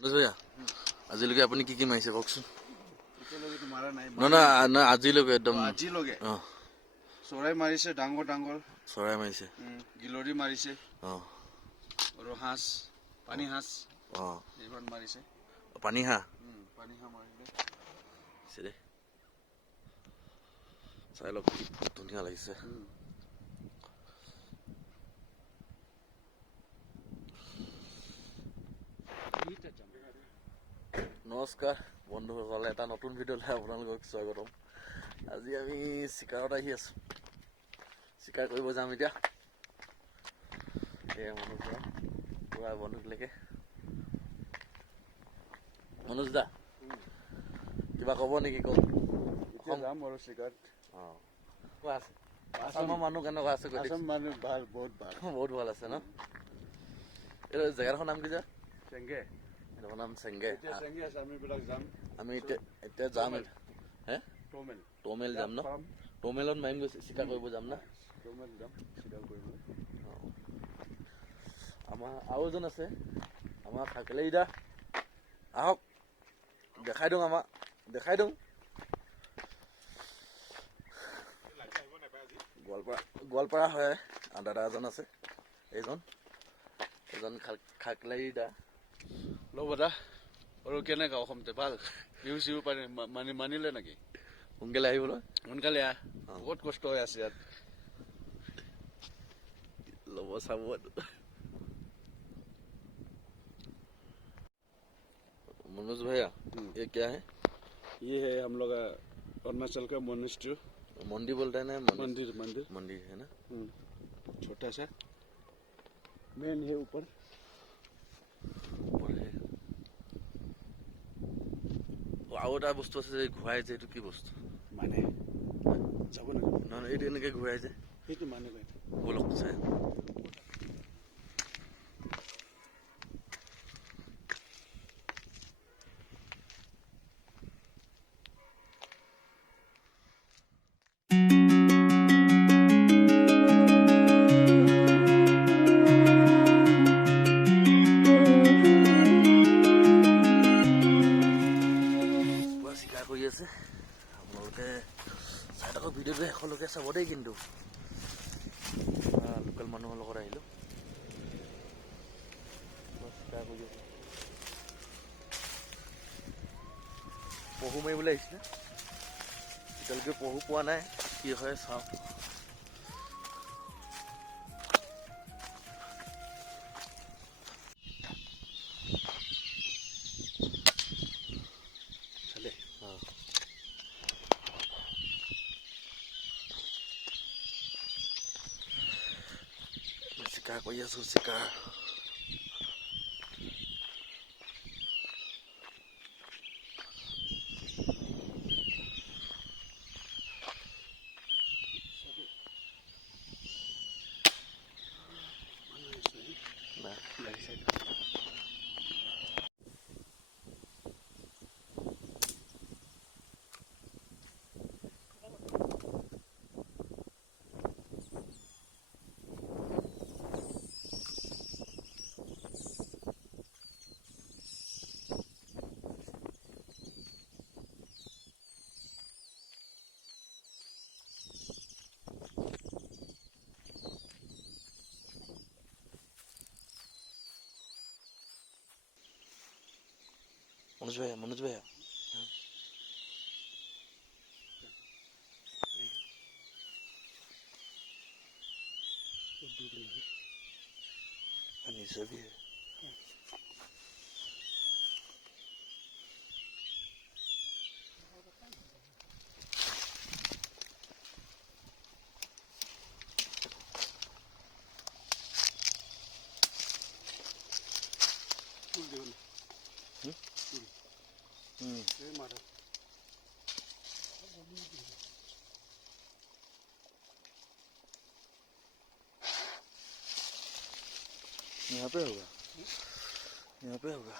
ভৈয়া আজিলৈকে আপুনি কি কি মাৰিছে কওকচোন? এতিয়ালৈকেতো মাৰা নাই। না আজিলৈকে একদম আজিলৈকে চৰাই মাৰিছে, ডাঙৰ ডাঙৰ চৰাই মাৰিছে, গিলৰি মাৰিছে আৰু হাঁহ, পানী হাঁহ এইবাৰ মাৰিছে। পানী হাঁহ মাৰিলে দেই, চাই লওক কি ধুনীয়া লাগিছে। নমস্কাৰ বন্ধুসকল, এটা নতুন ভিডিঅ'লৈ আপোনালোকক স্বাগতম। আজি আমি চিকাৰত আহি আছো, চিকাৰ কৰিব যাম এতিয়া। এয়া মনোজ দা, পুৰা বন্ধুকলৈকে। মনোজ দা কিবা ক'ব নেকি? কওক। যাম আৰু চিকাৰত। কোৱা আছে আসামৰ মানুহ কেনেকুৱা আছে? আসাম মানুহ ভাল, বহুত ভাল, বহুত ভাল আছে ন? এই জেগাডোখৰ নাম কি যে? চেংগে। এইডোখৰ নাম চেংগে। আমি এতিয়া যাম। হে টমেল যাম ন? টমেলত মাৰিম গৈ চিকাৰ কৰিব যাম না? আমাৰ আৰু এজন আছে, আমাৰ থাকিলে দা, আহক দেখাই দিওঁ, দেখাই দিওঁ। গোৱালপাৰা হয়, দাদা এজন আছে, এজন খাকলাই দা। ল'ব দা আৰু কেনেকা অসমতে ভাল বিহু চিহু মানিলে নেকি? সোনকালে আহিবলৈ, সোনকালে আহ, বহুত কষ্ট হৈ আছে ইয়াত। ল'ব চাব। मनोज भैया ये क्या है? ये है हम लोग अरुणाचल का मोनेस्ट्री। मंडी बोलते हैं ना? मंदिर है ना? छोटा सा मेन है, ऊपर है। আৰু এটা বস্তু আছে যে ঘূৰাই যে, এইটো কি বস্তু মানে? যাব না নহয়, এইটো এনেকে ঘূৰাই যে, সেইটো মানে বলক চাই। কৰি আছে আপোনালোকে চাই থাকক ভিডিঅ'টো শেষলৈকে চাব দেই। কিন্তু লোকেল মানুহৰ লগত আহিলোঁ, চিকাৰ কৰি আছে। পহু মাৰিবলৈ আহিছিলে, এতিয়ালৈকে পহু পোৱা নাই, কি হয় চাওঁ। চিকাৰ কৰি আছো, চিকাৰ। मनोज भैया नीचे भी है। यहाँ पे होगा, यहाँ पे होगा।